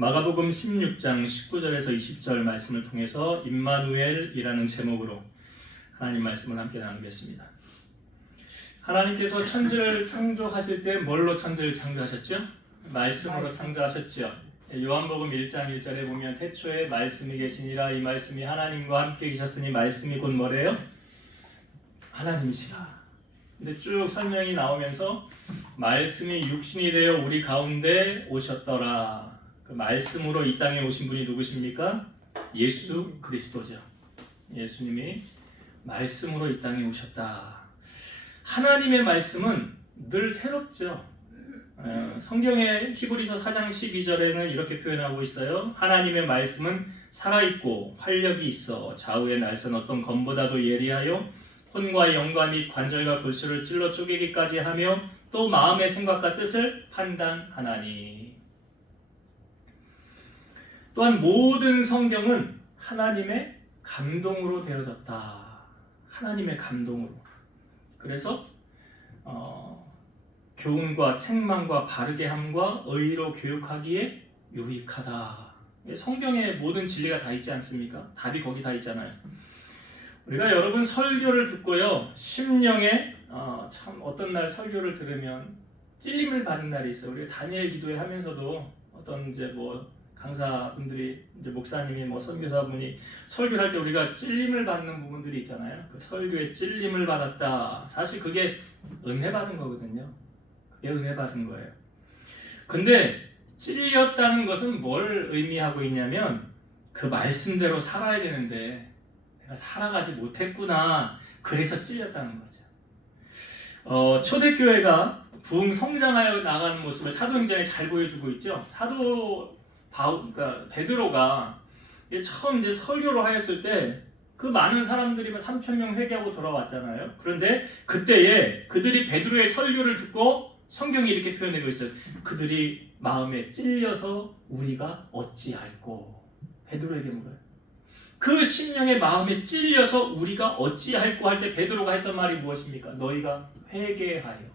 마가복음 16장 19절에서 20절 말씀을 통해서 임마누엘이라는 제목으로 하나님 말씀을 함께 나누겠습니다. 하나님께서 천지를 창조하실 때 뭘로 천지를 창조하셨죠? 말씀으로 창조하셨지요. 요한복음 1장 1절에 보면 태초에 말씀이 계시니라, 이 말씀이 하나님과 함께 계셨으니 말씀이 곧 뭐래요? 하나님이시라. 근데 쭉 설명이 나오면서 말씀이 육신이 되어 우리 가운데 오셨더라. 그 말씀으로 이 땅에 오신 분이 누구십니까? 예수 그리스도죠. 예수님이 말씀으로 이 땅에 오셨다. 하나님의 말씀은 늘 새롭죠. 성경의 히브리서 4장 12절에는 이렇게 표현하고 있어요. 하나님의 말씀은 살아있고 활력이 있어 좌우의 날선 어떤 검보다도 예리하여 혼과 영과 및 관절과 골수를 찔러 쪼개기까지 하며 또 마음의 생각과 뜻을 판단하나니. 또한 모든 성경은 하나님의 감동으로 되어졌다. 하나님의 감동으로. 그래서 교훈과 책망과 바르게 함과 의로 교육하기에 유익하다. 성경에 모든 진리가 다 있지 않습니까? 답이 거기 다 있잖아요. 우리가 여러분 설교를 듣고요, 심령에 참 어떤 날 설교를 들으면 찔림을 받는 날이 있어요. 우리가 다니엘 기도회 하면서도 어떤 이제 뭐 강사분들이 이제 목사님이 뭐 선교사분이 설교를 할 때 우리가 찔림을 받는 부분들이 있잖아요. 그 설교에 찔림을 받았다. 사실 그게 은혜 받은 거거든요. 그게 은혜 받은 거예요. 근데 찔렸다는 것은 뭘 의미하고 있냐면 그 말씀대로 살아야 되는데 내가 살아가지 못했구나. 그래서 찔렸다는 거죠. 초대교회가 부흥 성장하여 나가는 모습을 사도행전에 잘 보여주고 있죠. 그러니까 베드로가 처음 이제 설교를 하였을 때 그 많은 사람들이 3,000명 회개하고 돌아왔잖아요. 그런데 그때에 그들이 베드로의 설교를 듣고 성경이 이렇게 표현되고 있어요. 그들이 마음에 찔려서 우리가 어찌할꼬. 베드로에게 물어요. 그 심령의 마음에 찔려서 우리가 어찌할꼬 할 때 베드로가 했던 말이 무엇입니까? 너희가 회개하여.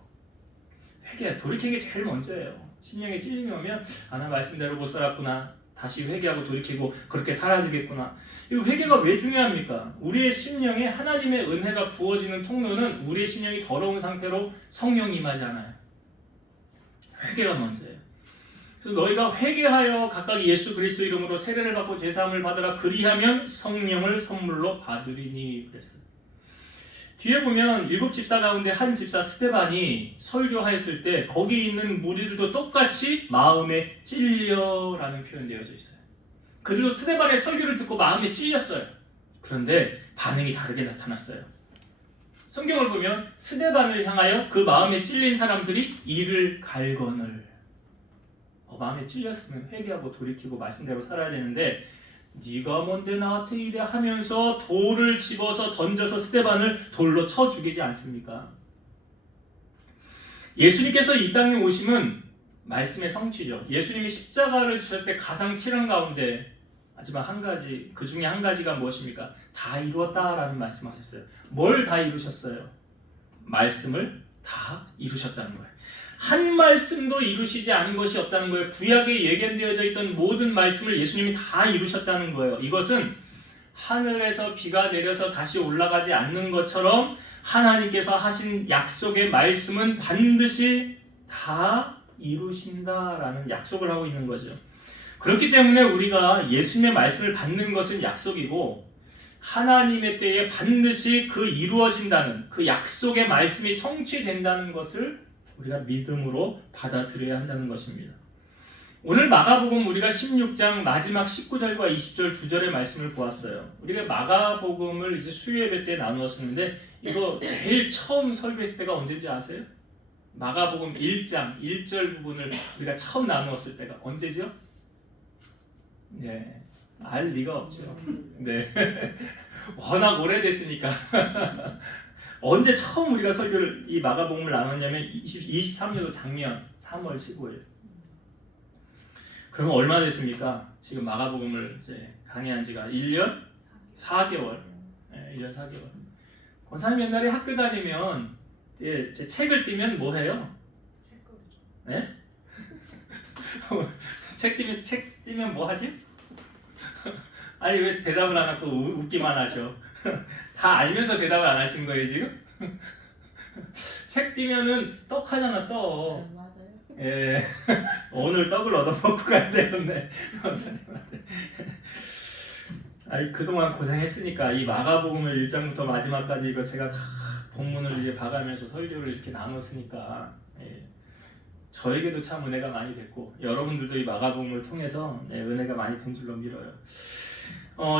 돌이키는 게 제일 먼저예요. 심령에 찔림이 오면 나 말씀대로 못 살았구나. 다시 회개하고 돌이키고 그렇게 살아야 되겠구나. 이 회개가 왜 중요합니까? 우리의 심령에 하나님의 은혜가 부어지는 통로는 우리의 심령이 더러운 상태로 성령이 임하지 않아요. 회개가 먼저예요. 그래서 너희가 회개하여 각각 예수 그리스도 이름으로 세례를 받고 제사함을 받으라. 그리하면 성령을 선물로 받으리니 그랬어요. 뒤에 보면 7집사 가운데 한 집사 스데반이 설교하였을 때 거기 있는 무리들도 똑같이 마음에 찔려라는 표현이 되어져 있어요. 그들도 스데반의 설교를 듣고 마음에 찔렸어요. 그런데 반응이 다르게 나타났어요. 성경을 보면 스데반을 향하여 그 마음에 찔린 사람들이 이를 갈거늘. 마음에 찔렸으면 회개하고 돌이키고 말씀대로 살아야 되는데 네가 뭔데 나한테 이래 하면서 돌을 집어서 던져서 스데반을 돌로 쳐 죽이지 않습니까? 예수님께서 이 땅에 오심은 말씀의 성취죠. 예수님이 십자가를 지셨을 때 가상 7원 가운데 하지만 한 가지, 그 중에 한 가지가 무엇입니까? 다 이루었다라는 말씀하셨어요. 뭘 다 이루셨어요? 말씀을 다 이루셨다는 거예요. 한 말씀도 이루시지 않은 것이 없다는 거예요. 구약에 예견되어져 있던 모든 말씀을 예수님이 다 이루셨다는 거예요. 이것은 하늘에서 비가 내려서 다시 올라가지 않는 것처럼 하나님께서 하신 약속의 말씀은 반드시 다 이루신다라는 약속을 하고 있는 거죠. 그렇기 때문에 우리가 예수님의 말씀을 받는 것은 약속이고 하나님의 때에 반드시 그 이루어진다는 그 약속의 말씀이 성취된다는 것을 우리가 믿음으로 받아들여야 한다는 것입니다. 오늘 마가복음 우리가 16장 마지막 19절과 20절 두 절의 말씀을 보았어요. 우리가 마가복음을 이제 수요예배 때 나누었었는데 이거 제일 처음 설교했을 때가 언제인지 아세요? 마가복음 1장 1절 부분을 우리가 처음 나누었을 때가 언제죠? 네, 알 리가 없죠. 네, 워낙 오래됐으니까. 언제 처음 우리가 설교를 이 마가복음을 나눴냐면 23년도 작년 3월 15일. 그러면 얼마나 됐습니까? 지금 마가복음을 이제 강의한 지가 1년 4개월. 네, 1년 4개월. 권사님 옛날에 학교 다니면 제 책을 띄면 뭐 해요? 네? 책 띄면 뭐 하지? 아니 왜 대답을 안 하고 웃기만 하셔? 다 알면서 대답을 안 하시는 거예요 지금? 책 띄면은 떡하잖아 떡. 맞아요. 예. 오늘 떡을 얻어먹고 가야 되는데 목사님한테. 아니 그동안 고생했으니까 이 마가복음을 1장부터 마지막까지 이거 제가 다 본문을 이제 봐가면서 설교를 이렇게 나눴으니까 예. 저에게도 참 은혜가 많이 됐고 여러분들도 이 마가복음을 통해서 은혜가 많이 된 줄로 믿어요.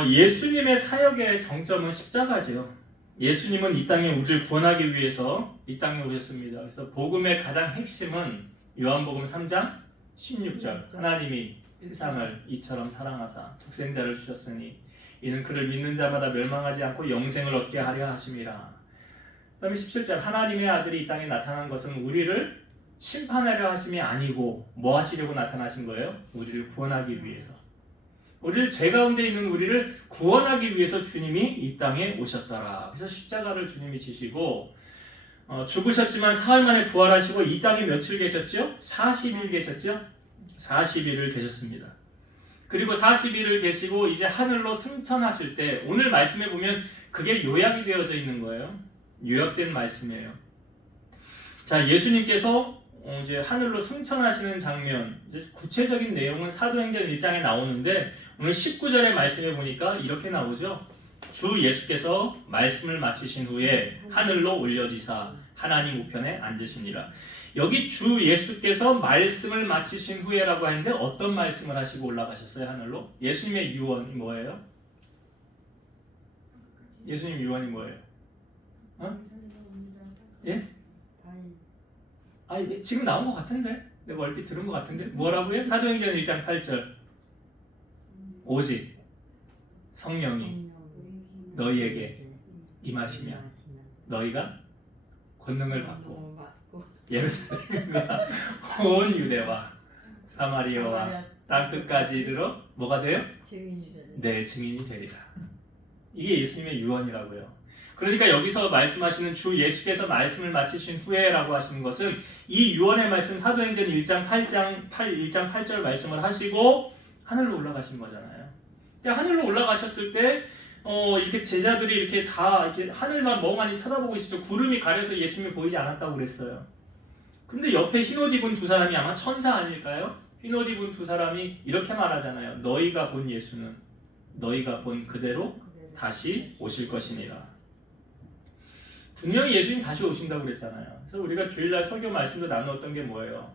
예수님의 사역의 정점은 십자가죠. 예수님은 이 땅에 우리를 구원하기 위해서 이 땅에 오셨습니다. 그래서 복음의 가장 핵심은 요한복음 3장 16절 하나님이 세상을 이처럼 사랑하사 독생자를 주셨으니 이는 그를 믿는 자마다 멸망하지 않고 영생을 얻게 하려 하심이라. 그 다음에 17절 하나님의 아들이 이 땅에 나타난 것은 우리를 심판하려 하심이 아니고 뭐 하시려고 나타나신 거예요? 우리를 구원하기 위해서. 우리를 죄 가운데 있는 우리를 구원하기 위해서 주님이 이 땅에 오셨더라. 그래서 십자가를 주님이 지시고 죽으셨지만 사흘 만에 부활하시고 이 땅에 며칠 계셨죠? 40일 계셨죠? 40일을 계셨습니다. 그리고 40일을 계시고 이제 하늘로 승천하실 때 오늘 말씀에 보면 그게 요약이 되어져 있는 거예요. 요약된 말씀이에요. 자, 예수님께서 이제 하늘로 승천하시는 장면, 이제 구체적인 내용은 사도행전 1장에 나오는데 오늘 19절의 말씀에 보니까 이렇게 나오죠. 주 예수께서 말씀을 마치신 후에 하늘로 올려지사 하나님 우편에 앉으시니라. 여기 주 예수께서 말씀을 마치신 후에라고 하는데 어떤 말씀을 하시고 올라가셨어요? 하늘로? 예수님의 유언이 뭐예요? 예수님 유언이 뭐예요? 예? 아니 지금 나온 것 같은데? 내가 얼핏 들은 것 같은데? 뭐라고요? 사도행전 1장 8절 오직 성령이 너희에게 임하시면 너희가 권능을 받고 예루살렘과 온 유대와 사마리아와 땅끝까지 이르러 뭐가 돼요? 네, 증인이 되리라. 이게 예수님의 유언이라고요. 그러니까 여기서 말씀하시는 주 예수께서 말씀을 마치신 후에라고 하시는 것은 이 유언의 말씀 사도행전 1장 8절 말씀을 하시고 하늘로 올라가신 거잖아요. 하늘로 올라가셨을 때 이렇게 제자들이 이렇게 다 이렇게 하늘만 멍하니 쳐다보고 있었죠. 구름이 가려서 예수님이 보이지 않았다고 그랬어요. 근데 옆에 흰옷 입은 두 사람이 아마 천사 아닐까요? 흰옷 입은 두 사람이 이렇게 말하잖아요. 너희가 본 예수는 너희가 본 그대로 다시 오실 것이니라. 분명히 예수님 다시 오신다고 그랬잖아요. 그래서 우리가 주일날 설교 말씀도 나누었던 게 뭐예요?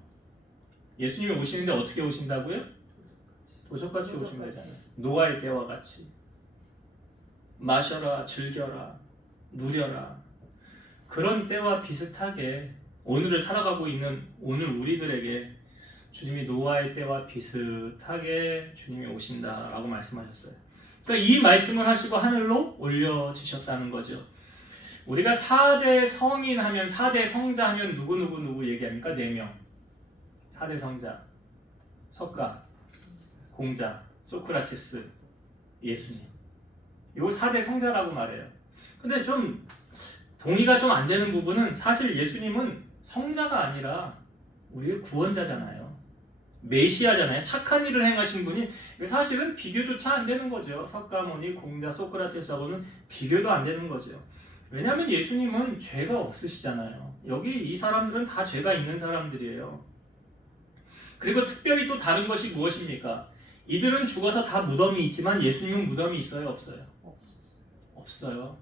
예수님이 오시는데 어떻게 오신다고요? 도적같이 오신 거잖아요. 노아의 때와 같이 마셔라, 즐겨라, 누려라. 그런 때와 비슷하게 오늘을 살아가고 있는 오늘 우리들에게 주님이 노아의 때와 비슷하게 주님이 오신다라고 말씀하셨어요. 그러니까 이 말씀을 하시고 하늘로 올려지셨다는 거죠. 우리가 4대 성인 하면 4대 성자 하면 누구 얘기합니까? 4명. 4대 성자. 석가, 공자, 소크라테스, 예수님. 요 4대 성자라고 말해요. 근데 좀 동의가 좀 안 되는 부분은 사실 예수님은 성자가 아니라 우리의 구원자잖아요. 메시아잖아요. 착한 일을 행하신 분이 사실은 비교조차 안 되는 거죠. 석가모니, 공자, 소크라테스하고는 비교도 안 되는 거죠. 왜냐하면 예수님은 죄가 없으시잖아요. 여기 이 사람들은 다 죄가 있는 사람들이에요. 그리고 특별히 또 다른 것이 무엇입니까? 이들은 죽어서 다 무덤이 있지만 예수님은 무덤이 있어요? 없어요? 없어요.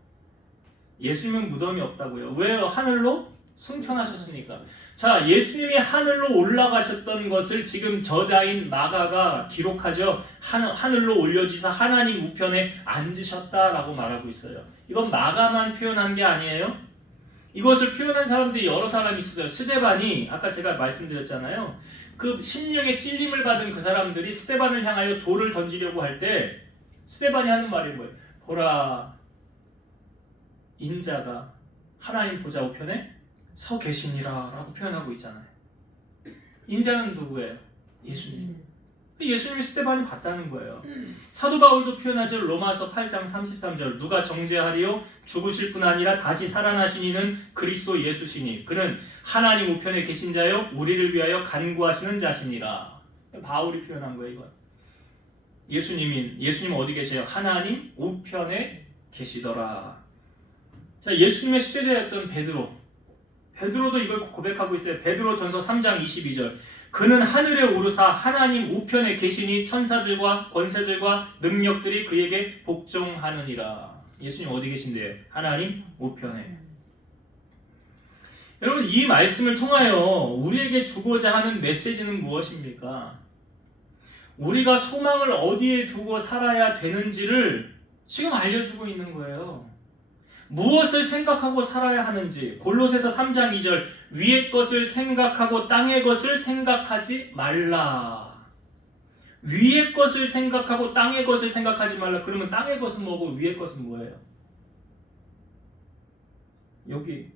예수님은 무덤이 없다고요. 왜요? 하늘로 승천하셨으니까. 자, 예수님이 하늘로 올라가셨던 것을 지금 저자인 마가가 기록하죠. 하늘로 올려지사 하나님 우편에 앉으셨다라고 말하고 있어요. 이건 마가만 표현한 게 아니에요. 이것을 표현한 사람들이 여러 사람이 있었어요. 스데반이 아까 제가 말씀드렸잖아요. 그 심령의 찔림을 받은 그 사람들이 스데반을 향하여 돌을 던지려고 할 때 스데반이 하는 말이 뭐예요? 보라, 인자가 하나님 보좌 우편에 서 계시니라 라고 표현하고 있잖아요. 인자는 누구예요? 예수님. 예수님이 스데반이 봤다는 거예요. 사도 바울도 표현하죠. 로마서 8장 33절 누가 정죄하리요? 죽으실 뿐 아니라 다시 살아나신 이는 그리스도 예수시니 그는 하나님 우편에 계신 자요 우리를 위하여 간구하시는 자시니라. 바울이 표현한 거예요. 이건 예수님 어디 계세요? 하나님 우편에 계시더라. 자, 예수님의 수제자였던 베드로도 이걸 고백하고 있어요. 베드로전서 3장 22절. 그는 하늘에 오르사 하나님 우편에 계시니 천사들과 권세들과 능력들이 그에게 복종하느니라. 예수님 어디 계신데요? 하나님 우편에. 여러분, 이 말씀을 통하여 우리에게 주고자 하는 메시지는 무엇입니까? 우리가 소망을 어디에 두고 살아야 되는지를 지금 알려주고 있는 거예요. 무엇을 생각하고 살아야 하는지. 골로새서 3장 2절. 위의 것을 생각하고 땅의 것을 생각하지 말라. 위의 것을 생각하고 땅의 것을 생각하지 말라. 그러면 땅의 것은 뭐고 위의 것은 뭐예요? 여기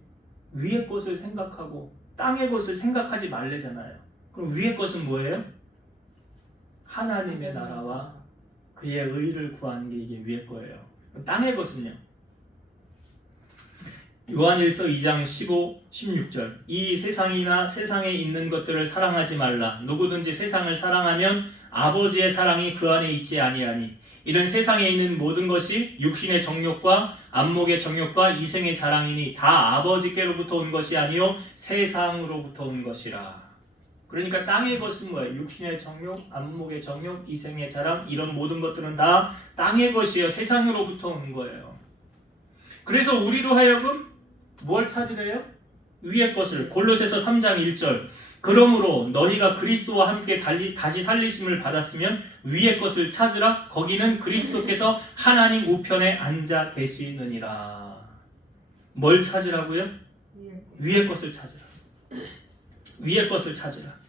위의 것을 생각하고 땅의 것을 생각하지 말래잖아요. 그럼 위의 것은 뭐예요? 하나님의 나라와 그의 의를 구하는 게 이게 위의 거예요. 땅의 것은요? 요한일서 2장 15, 16절. 이 세상이나 세상에 있는 것들을 사랑하지 말라. 누구든지 세상을 사랑하면 아버지의 사랑이 그 안에 있지 아니하니. 이는 세상에 있는 모든 것이 육신의 정욕과 안목의 정욕과 이생의 자랑이니 다 아버지께로부터 온 것이 아니요 세상으로부터 온 것이라. 그러니까 땅의 것은 뭐예요? 육신의 정욕, 안목의 정욕, 이생의 자랑, 이런 모든 것들은 다 땅의 것이에요. 세상으로부터 온 거예요. 그래서 우리로 하여금 뭘 찾으래요? 위의 것을. 골로새서 3장 1절. 그러므로 너희가 그리스도와 함께 다시 살리심을 받았으면 위의 것을 찾으라. 거기는 그리스도께서 하나님 우편에 앉아 계시느니라. 뭘 찾으라고요? 위의 것을 찾으라. 위의 것을 찾으라.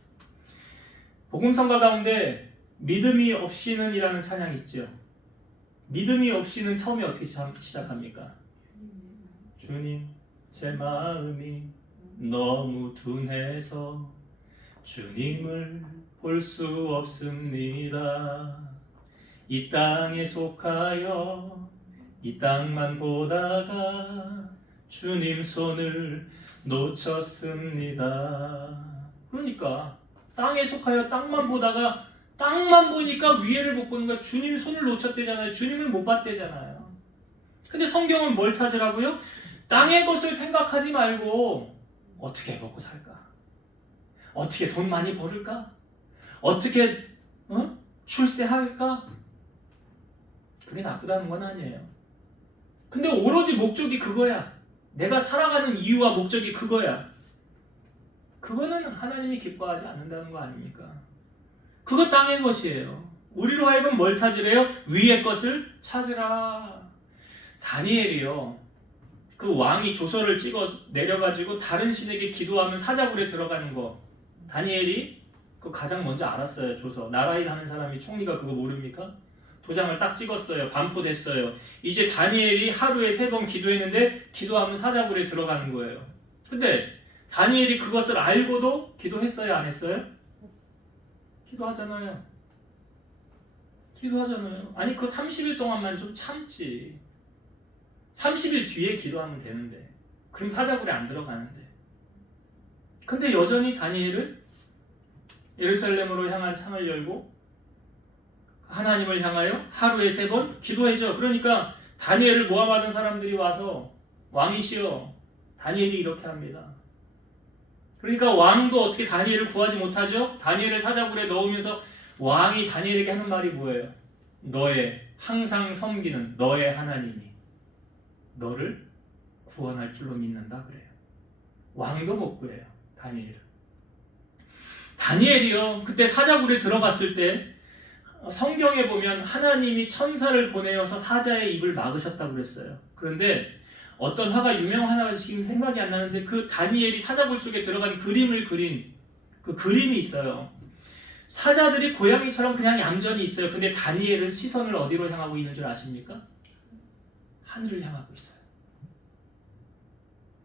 복음성가 가운데 믿음이 없이는 이라는 찬양이 있죠. 믿음이 없이는 처음에 어떻게 시작합니까? 주님, 제 마음이 너무 둔해서 주님을 볼 수 없습니다. 이 땅에 속하여 이 땅만 보다가 주님 손을 놓쳤습니다. 그러니까 땅에 속하여 땅만 보다가 땅만 보니까 위에를 못 보는 거야. 주님 손을 놓쳤대잖아요. 주님을 못 봤대잖아요. 근데 성경은 뭘 찾으라고요? 땅의 것을 생각하지 말고 어떻게 먹고 살까? 어떻게 돈 많이 벌을까? 어떻게 출세할까? 그게 나쁘다는 건 아니에요. 근데 오로지 목적이 그거야. 내가 살아가는 이유와 목적이 그거야. 그거는 하나님이 기뻐하지 않는다는 거 아닙니까? 그거 땅의 것이에요. 우리로 하여금 뭘 찾으래요? 위의 것을 찾으라. 다니엘이요. 그 왕이 조서를 찍어 내려가지고 다른 신에게 기도하면 사자굴에 들어가는 거. 다니엘이 그 가장 먼저 알았어요. 조서. 나라일 하는 사람이 총리가 그거 모릅니까? 도장을 딱 찍었어요. 반포됐어요. 이제 다니엘이 하루에 3번 기도했는데 기도하면 사자굴에 들어가는 거예요. 근데 다니엘이 그것을 알고도 기도했어요? 안 했어요? 기도하잖아요. 아니 그 30일 동안만 좀 참지. 30일 뒤에 기도하면 되는데. 그럼 사자굴에 안 들어가는데. 근데 여전히 다니엘은 예루살렘으로 향한 창을 열고 하나님을 향하여 하루에 3번 기도해줘. 그러니까 다니엘을 모함하는 사람들이 와서 왕이시여 다니엘이 이렇게 합니다. 그러니까 왕도 어떻게 다니엘을 구하지 못하죠? 다니엘을 사자굴에 넣으면서 왕이 다니엘에게 하는 말이 뭐예요? 너의 항상 섬기는 너의 하나님이 너를 구원할 줄로 믿는다 그래요. 왕도 못 구해요. 다니엘이요. 그때 사자굴에 들어갔을 때 성경에 보면 하나님이 천사를 보내어서 사자의 입을 막으셨다고 그랬어요. 그런데 어떤 화가 유명한 화가 지금 생각이 안 나는데 그 다니엘이 사자굴 속에 들어간 그림을 그린 그 그림이 있어요. 사자들이 고양이처럼 그냥 얌전히 있어요. 근데 다니엘은 시선을 어디로 향하고 있는 줄 아십니까? 하늘을 향하고 있어요.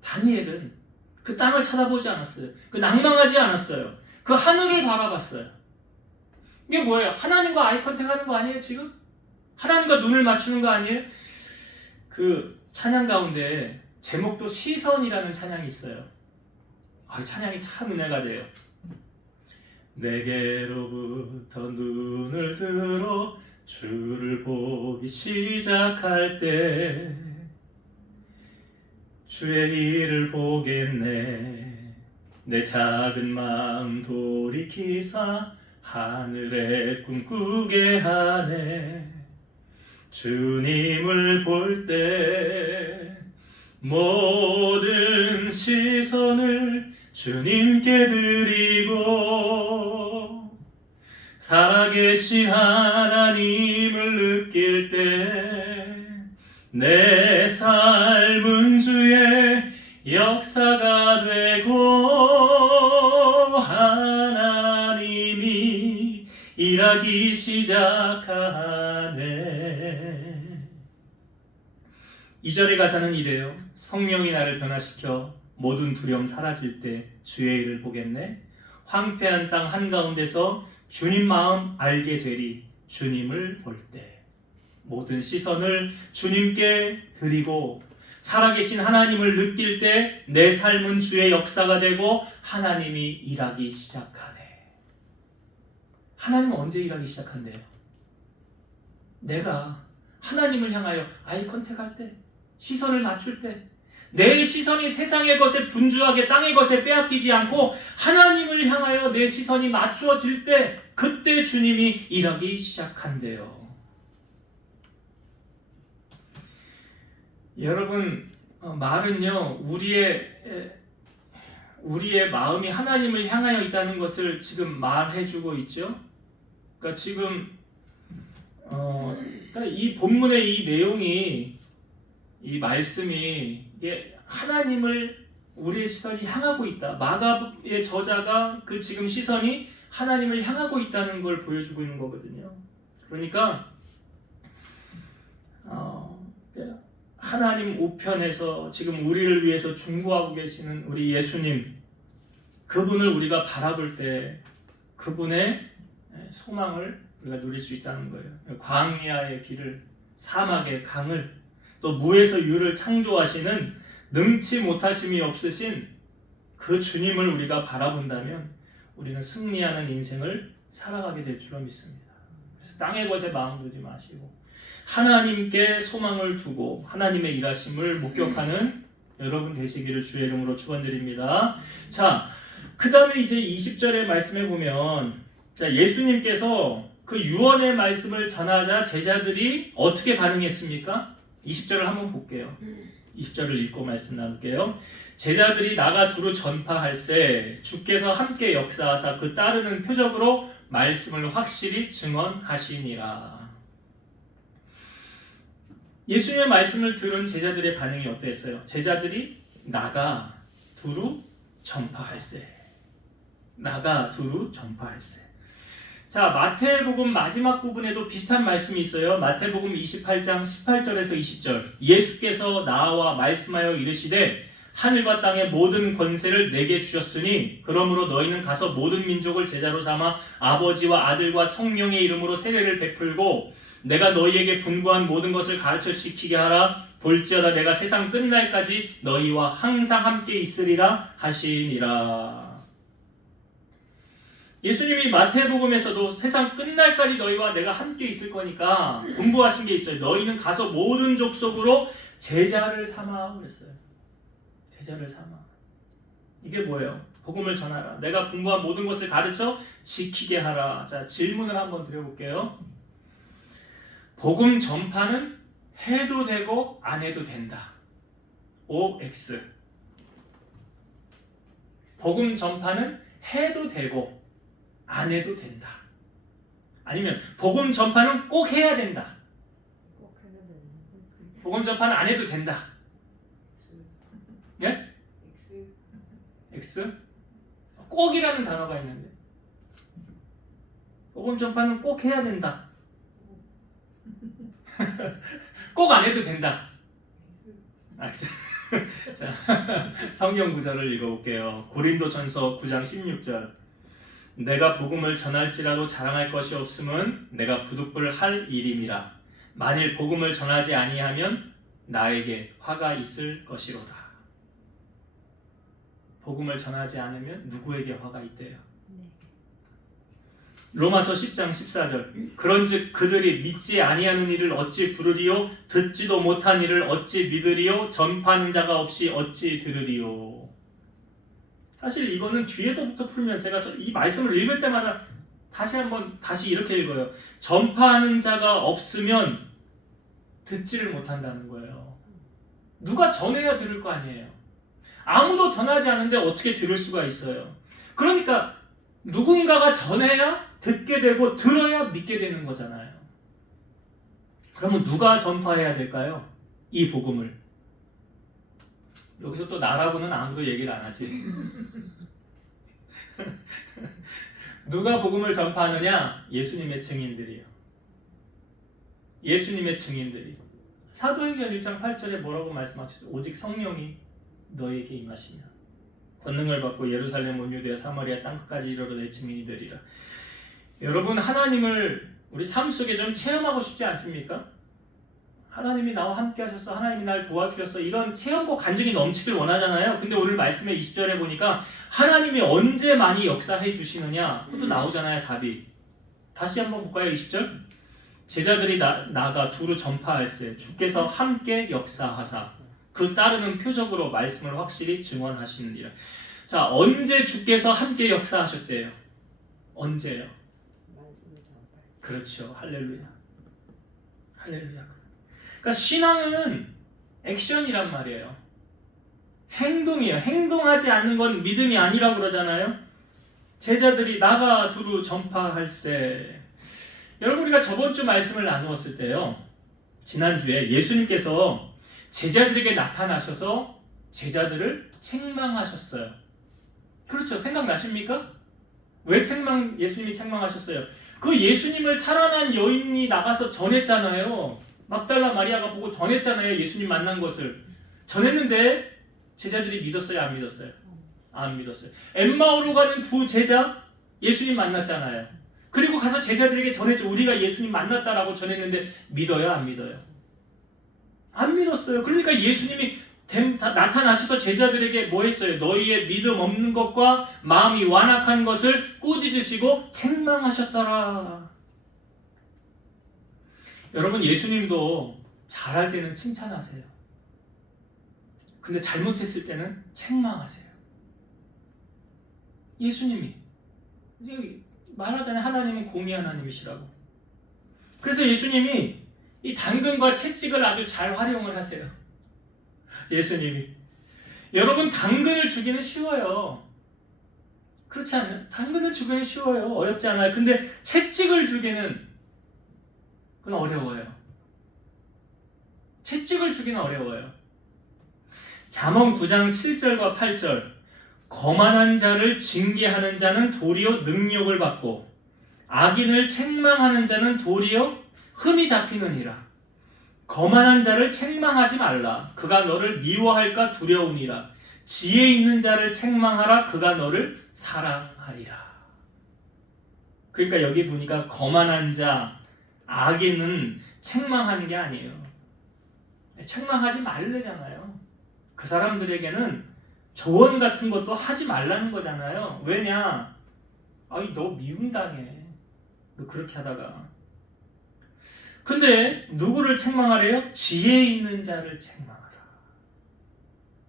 다니엘은 그 땅을 쳐다보지 않았어요. 그 낭망하지 않았어요. 그 하늘을 바라봤어요. 이게 뭐예요? 하나님과 아이 컨택 하는 거 아니에요 지금? 하나님과 눈을 맞추는 거 아니에요? 그 찬양 가운데 제목도 시선이라는 찬양이 있어요. 찬양이 참 은혜가 돼요. 내게로부터 눈을 들어 주를 보기 시작할 때 주의 일을 보겠네. 내 작은 마음 돌이키사 하늘의 꿈꾸게 하네. 주님을 볼 때 모든 시선을 주님께 드리고 살아계신 하나님을 느낄 때 내 삶은 주의 역사가 되고 하나님이 일하기 시작하네. 2절의 가사는 이래요. 성령이 나를 변화시켜 모든 두려움 사라질 때 주의 일을 보겠네. 황폐한 땅 한가운데서 주님 마음 알게 되리. 주님을 볼 때 모든 시선을 주님께 드리고 살아계신 하나님을 느낄 때 내 삶은 주의 역사가 되고 하나님이 일하기 시작하네. 하나님은 언제 일하기 시작한대요? 내가 하나님을 향하여 아이 컨택할 때, 시선을 맞출 때, 내 시선이 세상의 것에 분주하게 땅의 것에 빼앗기지 않고 하나님을 향하여 내 시선이 맞추어질 때 그때 주님이 일하기 시작한대요. 여러분, 말은요, 우리의 마음이 하나님을 향하여 있다는 것을 지금 말해주고 있죠. 그러니까 지금 그러니까 이 본문의 이 내용이, 이 말씀이 이게 하나님을 우리의 시선이 향하고 있다. 마가의 저자가 그 지금 시선이 하나님을 향하고 있다는 걸 보여주고 있는 거거든요. 그러니까 하나님 우편에서 지금 우리를 위해서 중보하고 계시는 우리 예수님, 그분을 우리가 바라볼 때 그분의 소망을 우리가 누릴 수 있다는 거예요. 광야의 길을, 사막의 강을, 또 무에서 유를 창조하시는 능치 못하심이 없으신 그 주님을 우리가 바라본다면 우리는 승리하는 인생을 살아가게 될 줄로 믿습니다. 그래서 땅의 것에 마음 두지 마시고 하나님께 소망을 두고 하나님의 일하심을 목격하는 여러분 되시기를 주의 이름으로 축원드립니다. 자, 그 다음에 이제 20절의 말씀에 보면, 자, 예수님께서 그 유언의 말씀을 전하자 제자들이 어떻게 반응했습니까? 20절을 한번 볼게요. 20절을 읽고 말씀 나눌게요. 제자들이 나가 두루 전파할세 주께서 함께 역사하사 그 따르는 표적으로 말씀을 확실히 증언하시니라. 예수님의 말씀을 들은 제자들의 반응이 어땠어요? 제자들이 나가 두루 전파할세. 나가 두루 전파할세. 자, 마태복음 마지막 부분에도 비슷한 말씀이 있어요. 마태복음 28장 18절에서 20절. 예수께서 나와 말씀하여 이르시되 하늘과 땅의 모든 권세를 내게 주셨으니 그러므로 너희는 가서 모든 민족을 제자로 삼아 아버지와 아들과 성령의 이름으로 세례를 베풀고 내가 너희에게 분부한 모든 것을 가르쳐 지키게 하라. 볼지어다 내가 세상 끝날까지 너희와 항상 함께 있으리라 하시니라. 예수님이 마태복음에서도 세상 끝날까지 너희와 내가 함께 있을 거니까 분부하신 게 있어요. 너희는 가서 모든 족속으로 제자를 삼아 그랬어요. 제자를 삼아. 이게 뭐예요? 복음을 전하라. 내가 분부한 모든 것을 가르쳐 지키게 하라. 자, 질문을 한번 드려볼게요. 복음 전파는 해도 되고 안 해도 된다. OX. 복음 전파는 해도 되고 안 해도 된다. 아니면 복음 전파는 꼭 해야 된다. 복음 전파는 안 해도 된다. 예? X? 꼭이라는 단어가 있는데 복음 전파는 꼭 해야 된다. 꼭 안 해도 된다. 자, 성경 구절을 읽어볼게요. 고린도전서 9장 16절. 내가 복음을 전할지라도 자랑할 것이 없음은 내가 부득불 할 일임이라. 만일 복음을 전하지 아니하면 나에게 화가 있을 것이로다. 복음을 전하지 않으면 누구에게 화가 있대요? 로마서 10장 14절. 그런즉 그들이 믿지 아니하는 이를 어찌 부르리요? 듣지도 못한 이를 어찌 믿으리요? 전파하는 자가 없이 어찌 들으리요? 사실 이거는 뒤에서부터 풀면 제가 이 말씀을 읽을 때마다 다시 이렇게 읽어요. 전파하는 자가 없으면 듣지를 못한다는 거예요. 누가 전해야 들을 거 아니에요. 아무도 전하지 않는데 어떻게 들을 수가 있어요. 그러니까 누군가가 전해야 듣게 되고 들어야 믿게 되는 거잖아요. 그러면 누가 전파해야 될까요? 이 복음을. 여기서 또 나라고는 아무도 얘기를 안 하지. 누가 복음을 전파하느냐? 예수님의 증인들이에요. 예수님의 증인들이. 사도행전 1장 8절에 뭐라고 말씀하시죠? 오직 성령이 너에게 임하시면 권능을 받고 예루살렘 온 유대야 사마리아 땅끝까지 이르러 내 증인이 되리라. 여러분, 하나님을 우리 삶 속에 좀 체험하고 싶지 않습니까? 하나님이 나와 함께 하셨어, 하나님이 날 도와주셨어, 이런 체험과 간증이 넘치길 원하잖아요. 근데 오늘 말씀의 20절에 보니까 하나님이 언제 많이 역사해 주시느냐 그것도 나오잖아요. 답이. 다시 한번 볼까요? 20절. 제자들이 나가 두루 전파할세 주께서 함께 역사하사. 그 따르는 표적으로 말씀을 확실히 증언하시느니라. 자, 언제 주께서 함께 역사하셨대요? 언제요? 그렇죠. 할렐루야. 할렐루야. 그러니까 신앙은 액션이란 말이에요. 행동이에요. 행동하지 않는 건 믿음이 아니라고 그러잖아요. 제자들이 나가 두루 전파할세. 여러분, 우리가 저번 주 말씀을 나누었을 때요, 지난주에 예수님께서 제자들에게 나타나셔서 제자들을 책망하셨어요. 그렇죠. 생각나십니까? 왜 예수님이 책망하셨어요? 그 예수님을 살아난 여인이 나가서 전했잖아요. 막달라 마리아가 보고 전했잖아요. 예수님 만난 것을 전했는데 제자들이 믿었어요? 안 믿었어요? 안 믿었어요. 엠마오로 가는 두 제자 예수님 만났잖아요. 그리고 가서 제자들에게 전했죠. 우리가 예수님 만났다라고 전했는데 믿어요? 안 믿어요? 안 믿었어요. 그러니까 예수님이 나타나셔서 제자들에게 뭐 했어요? 너희의 믿음 없는 것과 마음이 완악한 것을 꾸짖으시고 책망하셨더라. 여러분, 예수님도 잘할 때는 칭찬하세요. 근데 잘못했을 때는 책망하세요. 예수님이 말하잖아요. 하나님은 공의 하나님이시라고. 그래서 예수님이 이 당근과 채찍을 아주 잘 활용을 하세요. 예수님이. 여러분, 당근을 주기는 쉬워요. 그렇지 않아요? 당근을 주기는 쉬워요. 어렵지 않아요. 근데 채찍을 주기는 그건 어려워요. 채찍을 주기는 어려워요. 잠언 9장 7절과 8절. 거만한 자를 징계하는 자는 도리어 능력을 받고 악인을 책망하는 자는 도리어 흠이 잡히느니라. 거만한 자를 책망하지 말라. 그가 너를 미워할까 두려우니라. 지혜 있는 자를 책망하라. 그가 너를 사랑하리라. 그러니까 여기 보니까 거만한 자, 악인은 책망하는 게 아니에요. 책망하지 말래잖아요. 그 사람들에게는 조언 같은 것도 하지 말라는 거잖아요. 왜냐? 아니, 너 미움당해. 너 그렇게 하다가. 근데 누구를 책망하래요? 지혜 있는 자를 책망하라.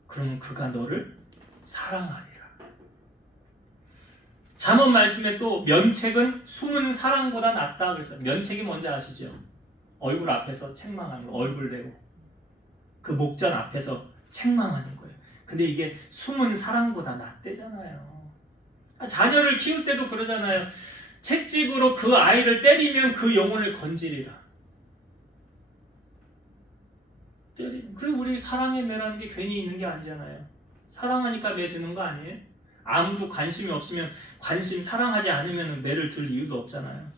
그러면 그가 너를 사랑하리라. 잠언 말씀에 또 면책은 숨은 사랑보다 낫다 그랬어요. 면책이 뭔지 아시죠? 얼굴 앞에서 책망하는 거, 얼굴 대고 그 목전 앞에서 책망하는 거예요. 근데 이게 숨은 사랑보다 낫대잖아요. 자녀를 키울 때도 그러잖아요. 채찍으로 그 아이를 때리면 그 영혼을 건지리라. 그리고 우리 사랑의 매라는 게 괜히 있는 게 아니잖아요. 사랑하니까 매 드는 거 아니에요? 아무도 관심이 없으면, 사랑하지 않으면 매를 들 이유도 없잖아요.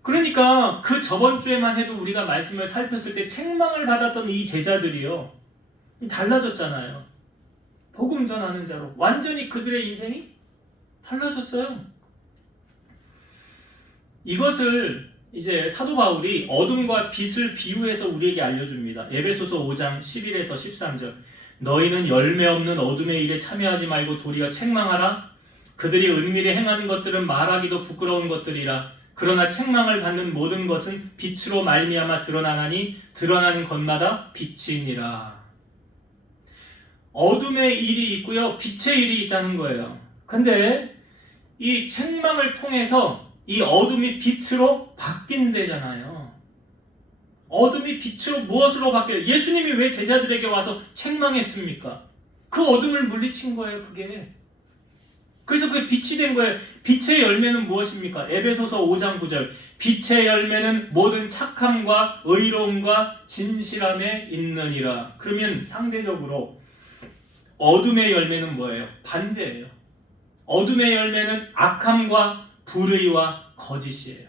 그러니까 그 저번 주에만 해도 우리가 말씀을 살폈을 때 책망을 받았던 이 제자들이요, 달라졌잖아요. 복음 전하는 자로 완전히 그들의 인생이 달라졌어요. 이것을 이제 사도 바울이 어둠과 빛을 비유해서 우리에게 알려줍니다. 에베소서 5장 11에서 13절. 너희는 열매 없는 어둠의 일에 참여하지 말고 도리어 책망하라. 그들이 은밀히 행하는 것들은 말하기도 부끄러운 것들이라. 그러나 책망을 받는 모든 것은 빛으로 말미암아 드러나나니 드러나는 것마다 빛이니라. 어둠의 일이 있고요, 빛의 일이 있다는 거예요. 근데 이 책망을 통해서 이 어둠이 빛으로 바뀐대잖아요. 어둠이 빛으로 무엇으로 바뀌어요? 예수님이 왜 제자들에게 와서 책망했습니까? 그 어둠을 물리친 거예요, 그게. 그래서 그게 빛이 된 거예요. 빛의 열매는 무엇입니까? 에베소서 5장 9절. 빛의 열매는 모든 착함과 의로움과 진실함에 있느니라. 그러면 상대적으로 어둠의 열매는 뭐예요? 반대예요. 어둠의 열매는 악함과 불의와 거짓이에요.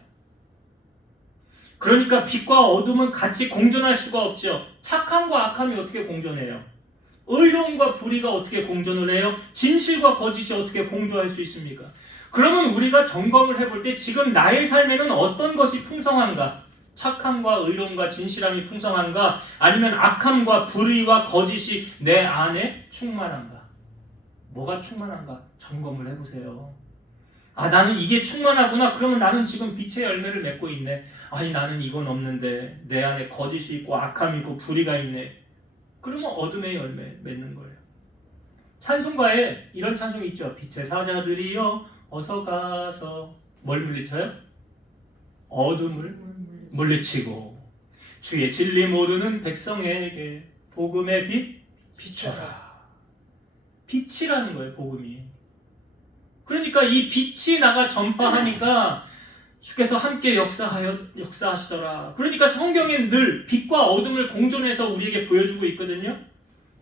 그러니까 빛과 어둠은 같이 공존할 수가 없죠. 착함과 악함이 어떻게 공존해요? 의로움과 불의가 어떻게 공존을 해요? 진실과 거짓이 어떻게 공존할 수 있습니까? 그러면 우리가 점검을 해볼 때 지금 나의 삶에는 어떤 것이 풍성한가? 착함과 의로움과 진실함이 풍성한가? 아니면 악함과 불의와 거짓이 내 안에 충만한가? 뭐가 충만한가? 점검을 해보세요. 아, 나는 이게 충만하구나. 그러면 나는 지금 빛의 열매를 맺고 있네. 아니, 나는 이건 없는데 내 안에 거짓이 있고 악함이 있고 불의가 있네. 그러면 어둠의 열매 맺는 거예요. 찬송가에 이런 찬송이 있죠. 빛의 사자들이여 어서 가서 뭘 물리쳐요? 어둠을 물리치고 주의 진리 모르는 백성에게 복음의 빛 비춰라. 빛이라는 거예요, 복음이. 그러니까 이 빛이 나가 전파하니까 주께서 함께 역사하시더라. 그러니까 성경엔 늘 빛과 어둠을 공존해서 우리에게 보여주고 있거든요.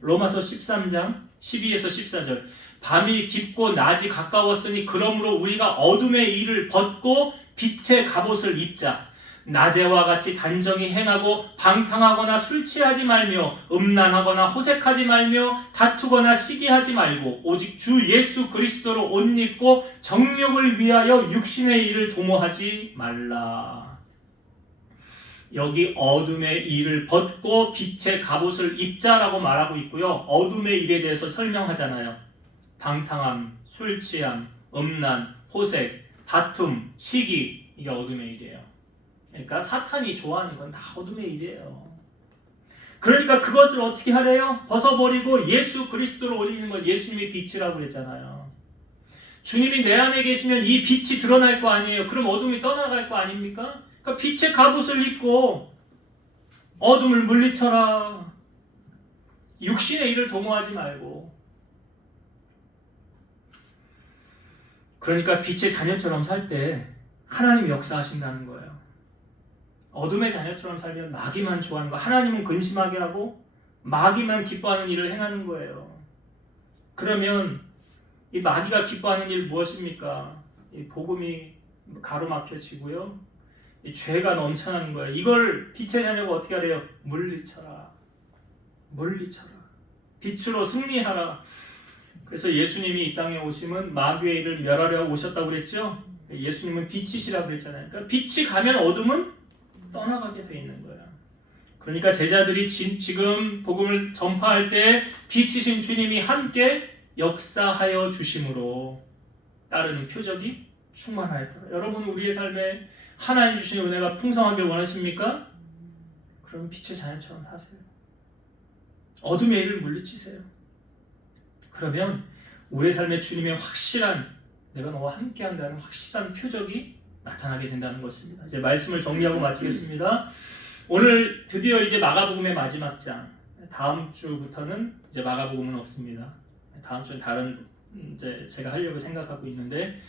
로마서 13장 12에서 14절. 밤이 깊고 낮이 가까웠으니 그러므로 우리가 어둠의 일을 벗고 빛의 갑옷을 입자. 낮에와 같이 단정히 행하고 방탕하거나 술 취하지 말며 음란하거나 호색하지 말며 다투거나 시기하지 말고 오직 주 예수 그리스도로 옷 입고 정욕을 위하여 육신의 일을 도모하지 말라. 여기 어둠의 일을 벗고 빛의 갑옷을 입자라고 말하고 있고요. 어둠의 일에 대해서 설명하잖아요. 방탕함, 술 취함, 음란, 호색, 다툼, 시기, 이게 어둠의 일이에요. 그러니까 사탄이 좋아하는 건 다 어둠의 일이에요. 그러니까 그것을 어떻게 하래요? 벗어버리고 예수 그리스도로 옷 입는 건 예수님이 빛이라고 그랬잖아요. 주님이 내 안에 계시면 이 빛이 드러날 거 아니에요. 그럼 어둠이 떠나갈 거 아닙니까? 그러니까 빛의 갑옷을 입고 어둠을 물리쳐라. 육신의 일을 도모하지 말고. 그러니까 빛의 자녀처럼 살 때 하나님이 역사하신다는 거예요. 어둠의 자녀처럼 살면 마귀만 좋아하는 거, 하나님은 근심하게 하고 마귀만 기뻐하는 일을 행하는 거예요. 그러면 이 마귀가 기뻐하는 일 무엇입니까? 이 복음이 가로막혀지고요, 이 죄가 넘쳐나는 거예요. 이걸 빛의 자녀가 어떻게 하래요? 물리쳐라. 물리쳐라. 빛으로 승리하라. 그래서 예수님이 이 땅에 오심은 마귀의 일을 멸하려 오셨다고 그랬죠? 예수님은 빛이시라고 그랬잖아요. 그러니까 빛이 가면 어둠은 떠나가게 돼 있는 거야. 그러니까 제자들이 지금 복음을 전파할 때 빛이신 주님이 함께 역사하여 주심으로 따르는 표적이 충만하였다. 여러분, 우리의 삶에 하나님 주신 은혜가 풍성하길 원하십니까? 그럼 빛의 자녀처럼 사세요. 어둠의 일을 물리치세요. 그러면 우리의 삶에 주님의 확실한, 내가 너와 함께한다는 확실한 표적이 나타나게 된다는 것입니다. 이제 말씀을 정리하고 마치겠습니다. 오늘 드디어 이제 마가복음의 마지막 장. 다음 주부터는 이제 마가복음은 없습니다. 다음 주는 다른 이제 제가 하려고 생각하고 있는데,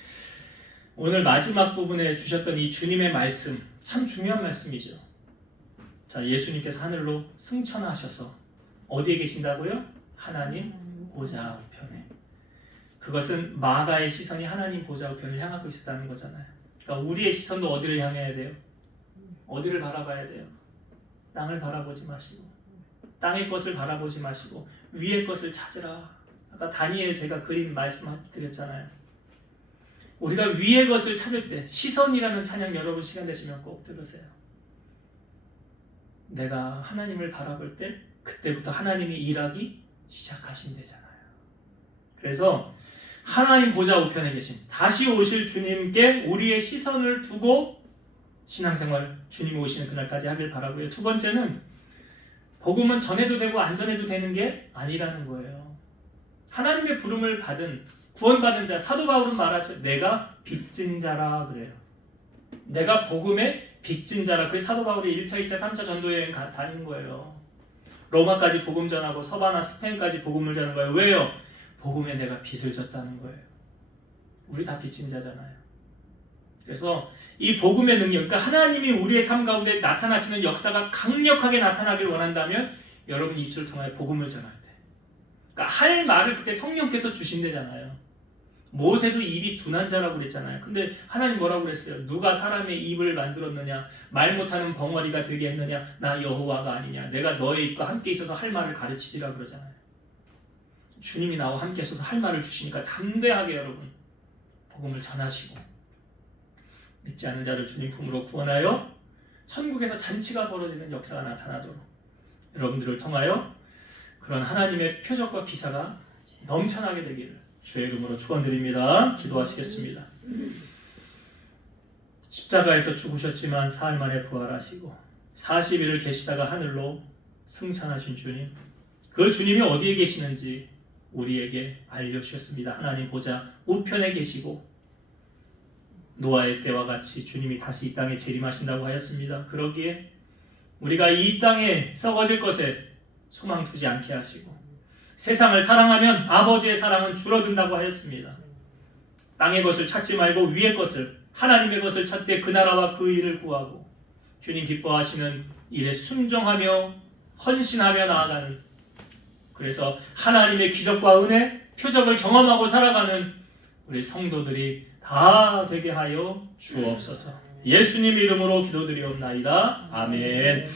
오늘 마지막 부분에 주셨던 이 주님의 말씀, 참 중요한 말씀이죠. 자, 예수님께서 하늘로 승천하셔서 어디에 계신다고요? 하나님 보좌 우편에. 그것은 마가의 시선이 하나님 보좌 우편을 향하고 있었다는 거잖아요. 그러니까 우리의 시선도 어디를 향해야 돼요? 어디를 바라봐야 돼요? 땅을 바라보지 마시고, 땅의 것을 바라보지 마시고 위의 것을 찾으라. 아까 다니엘 제가 그림 말씀드렸잖아요. 우리가 위의 것을 찾을 때, 시선이라는 찬양 여러분 시간 되시면 꼭 들으세요. 내가 하나님을 바라볼 때 그때부터 하나님이 일하기 시작하신대잖아요. 그래서 하나님 보좌 우편에 계신 다시 오실 주님께 우리의 시선을 두고 신앙생활 주님이 오시는 그날까지 하길 바라고요. 두 번째는 복음은 전해도 되고 안 전해도 되는 게 아니라는 거예요. 하나님의 부름을 받은 구원받은 자, 사도 바울은 말하죠. 내가 빚진 자라 그래요. 내가 복음의 빚진 자라. 그래서 사도 바울이 1차, 2차, 3차 전도여행 다닌 거예요. 로마까지 복음 전하고 서바나 스페인까지 복음을 전하는 거예요. 왜요? 복음에 내가 빚을 졌다는 거예요. 우리 다 빚진 자잖아요. 그래서 이 복음의 능력, 그러니까 하나님이 우리의 삶 가운데 나타나시는 역사가 강력하게 나타나길 원한다면 여러분 입술을 통하여 복음을 전할 때, 그러니까 할 말을 그때 성령께서 주신대잖아요. 모세도 입이 둔한 자라고 그랬잖아요. 근데 하나님 뭐라고 그랬어요? 누가 사람의 입을 만들었느냐? 말 못하는 벙어리가 되게 했느냐? 나 여호와가 아니냐? 내가 너의 입과 함께 있어서 할 말을 가르치리라 그러잖아요. 주님이 나와 함께 있어서 할 말을 주시니까 담대하게 여러분 복음을 전하시고, 믿지 않는 자를 주님 품으로 구원하여 천국에서 잔치가 벌어지는 역사가 나타나도록 여러분들을 통하여 그런 하나님의 표적과 기사가 넘쳐나게 되기를 주의 이름으로 축원드립니다. 기도하시겠습니다. 십자가에서 죽으셨지만 사흘 만에 부활하시고 40일을 계시다가 하늘로 승천하신 주님, 그 주님이 어디에 계시는지 우리에게 알려주셨습니다. 하나님 보좌 우편에 계시고 노아의 때와 같이 주님이 다시 이 땅에 재림하신다고 하였습니다. 그러기에 우리가 이 땅에 썩어질 것에 소망 두지 않게 하시고, 세상을 사랑하면 아버지의 사랑은 줄어든다고 하였습니다. 땅의 것을 찾지 말고 위의 것을, 하나님의 것을 찾되 그 나라와 그 일을 구하고 주님 기뻐하시는 일에 순종하며 헌신하며 나아가는, 그래서 하나님의 기적과 은혜, 표적을 경험하고 살아가는 우리 성도들이 다 되게 하여 주옵소서. 예수님 이름으로 기도드리옵나이다. 아멘.